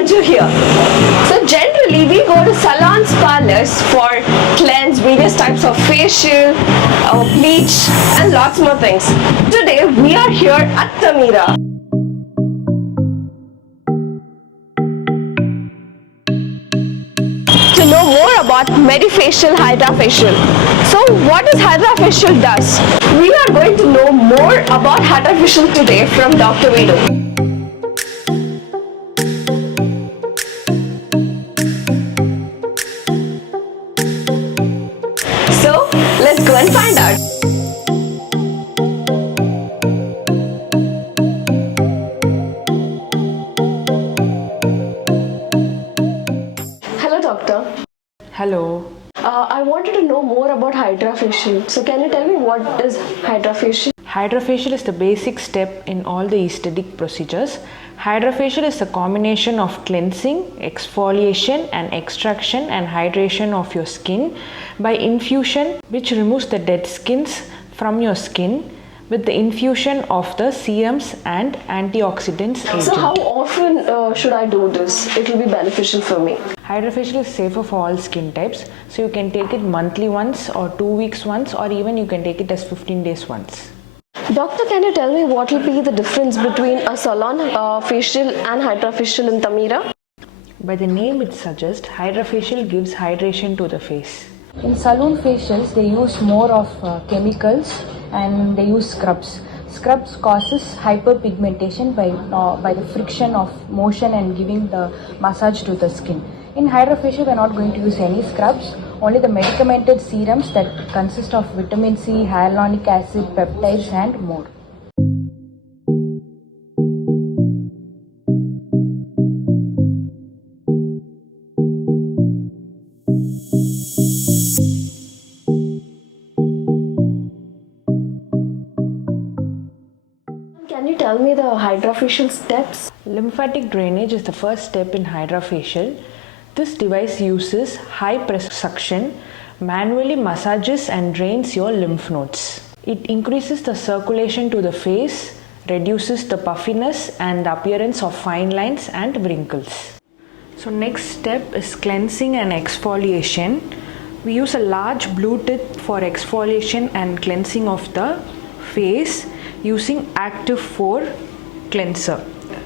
Manju here. So generally we go to salons, parlors for cleanse, various types of facial, bleach and lots more things. Today we are here at Tamira. To know more about Medifacial, Hydra Facial. So what is Hydra Facial does? We are going to know more about Hydra Facial today from Dr. Nadu. So let's go and find out. Hello doctor. Hello. I wanted to know more about Hydra Facial. So can you tell me what is Hydra Facial? Hydrafacial is the basic step in all the aesthetic procedures. Hydrafacial is a combination of cleansing, exfoliation and extraction and hydration of your skin by infusion, which removes the dead skins from your skin with the infusion of the serums and antioxidants agent. So how often should I do this? It will be beneficial for me. Hydrafacial is safer for all skin types, so you can take it monthly once or 2 weeks once, or even you can take it as 15 days once. Doctor, can you tell me what will be the difference between a salon facial and Hydra Facial in Tamira? By the name it suggests, Hydrafacial gives hydration to the face. In salon facials, they use more of chemicals and they use scrubs. Scrubs causes hyperpigmentation by the friction of motion and giving the massage to the skin. In Hydrafacial, we are not going to use any scrubs, only the medicamented serums that consist of vitamin C, hyaluronic acid, peptides and more. Can you tell me the Hydra Facial steps? Lymphatic drainage is the first step in Hydrafacial. This device uses high pressure suction, manually massages and drains your lymph nodes. It increases the circulation to the face, reduces the puffiness and the appearance of fine lines and wrinkles. So next step is cleansing and exfoliation. We use a large blue tip for exfoliation and cleansing of the face using Active 4 cleanser.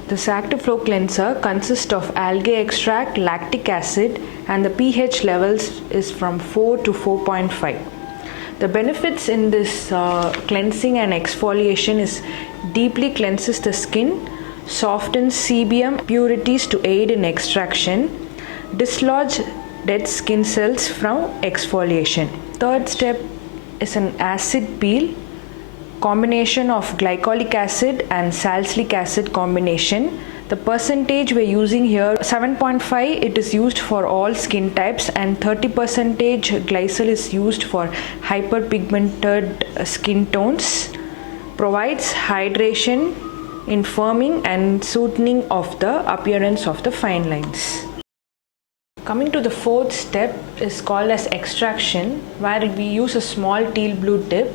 This Active Flow cleanser consists of algae extract, lactic acid and the pH levels is from 4 to 4.5. The benefits in this cleansing and exfoliation is deeply cleanses the skin, softens sebum impurities to aid in extraction, dislodge dead skin cells from exfoliation. Third step is an acid peel, combination of glycolic acid and salicylic acid combination. The percentage we're using here, 7.5, it is used for all skin types and 30% glycol is used for hyperpigmented skin tones. Provides hydration in firming and soothing of the appearance of the fine lines. Coming to the fourth step is called as extraction, where we use a small teal blue tip.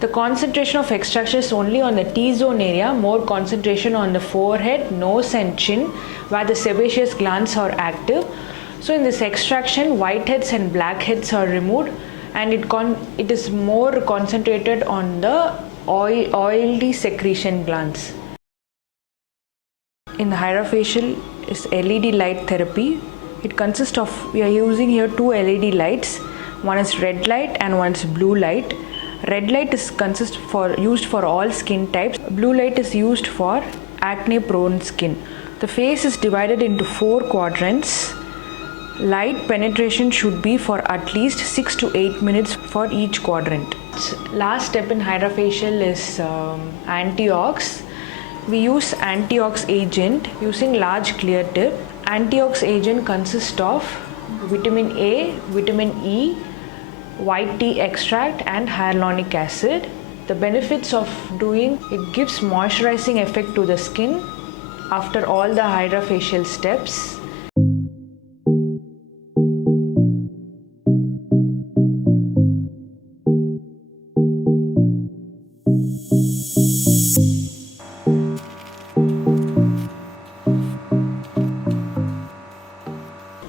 The concentration of extraction is only on the T-zone area, more concentration on the forehead, nose and chin where the sebaceous glands are active. So in this extraction, whiteheads and blackheads are removed and it is more concentrated on the oily secretion glands. In the Hydrafacial is LED light therapy. It consists of, we are using here 2 LED lights. One is red light and one is blue light. Red light is used for all skin types. Blue light is used for acne prone skin. The face is divided into 4 quadrants. Light penetration should be for at least 6 to 8 minutes for each quadrant. Last step in Hydrafacial is antiox. We use antiox agent using large clear tip. Antiox agent consists of vitamin A, vitamin E, white tea extract and hyaluronic acid. The benefits of doing it gives moisturizing effect to the skin after all the Hydrafacial steps.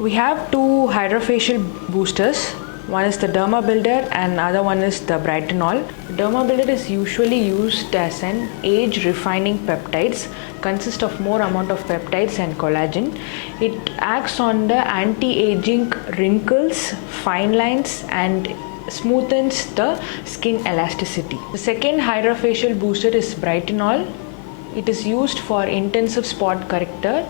We have two Hydrofacial boosters. One is the Derma Builder and other one is the Brightenol. Derma Builder is usually used as an age refining peptides, consists of more amount of peptides and collagen. It acts on the anti-aging wrinkles, fine lines and smoothens the skin elasticity. The second Hydrofacial booster is Brightenol. It is used for intensive spot corrector.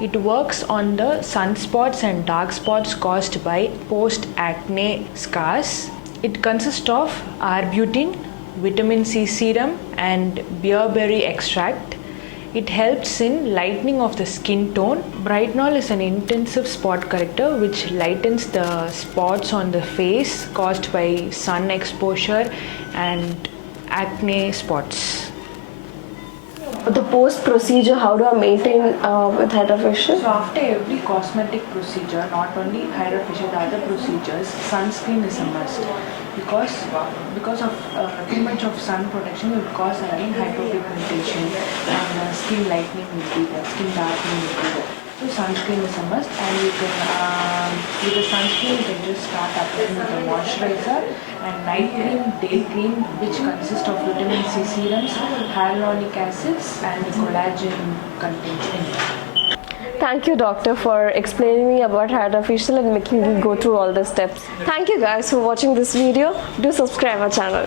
It works on the sunspots and dark spots caused by post-acne scars. It consists of arbutin, vitamin C serum and bearberry extract. It helps in lightening of the skin tone. Brightenol is an intensive spot corrector which lightens the spots on the face caused by sun exposure and acne spots. The post procedure, how do I maintain with hydrafacial? So after every cosmetic procedure, not only hydrafacial, the other procedures, sunscreen is a must because of too much of sun protection will cause again hyperpigmentation and skin lightening will be there, skin darkening will be there. So sunscreen is a must, and you can with the sunscreen you can just start applying with the moisturizer and night cream, day cream, which consists of vitamin C serums, hyaluronic acids and collagen contents in it. Thank you, doctor, for explaining me about hydrafacial and making me go through all the steps. Thank you guys for watching this video. Do subscribe our channel.